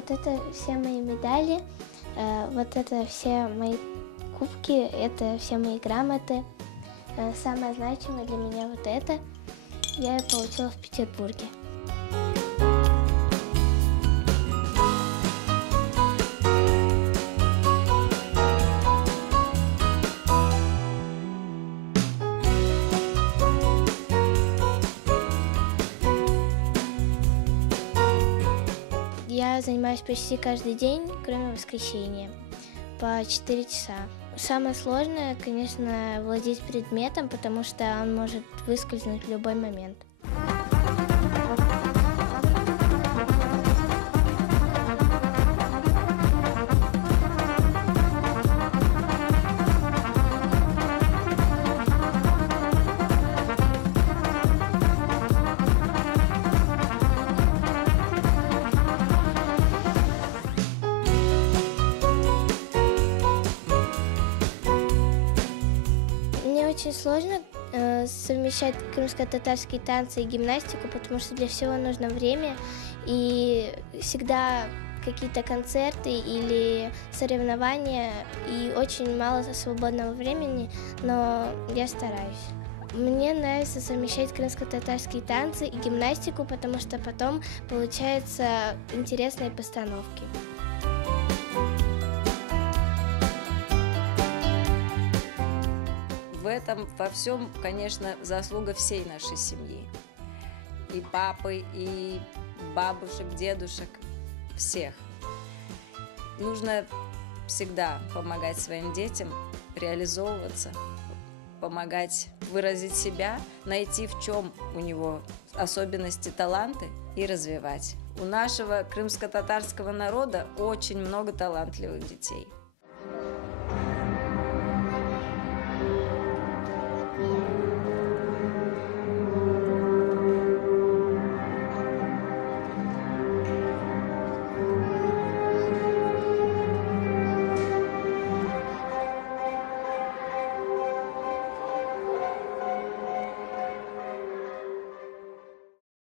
Вот это все мои медали, вот это все мои кубки, это все мои грамоты. Самое значимое для меня вот это. Я ее получила в Петербурге. Я занимаюсь почти каждый день, кроме воскресенья, по 4 часа. Самое сложное, конечно, владеть предметом, потому что он может выскользнуть в любой момент. Мне очень сложно совмещать крымско-татарские танцы и гимнастику, потому что для всего нужно время, и всегда какие-то концерты или соревнования, и очень мало свободного времени, но я стараюсь. Мне нравится совмещать крымско-татарские танцы и гимнастику, потому что потом получаются интересные постановки. В этом во всем, конечно, заслуга всей нашей семьи. И папы, и бабушек, дедушек, всех. Нужно всегда помогать своим детям реализовываться, помогать выразить себя, найти, в чем у него особенности, таланты и развивать. У нашего крымско-татарского народа очень много талантливых детей.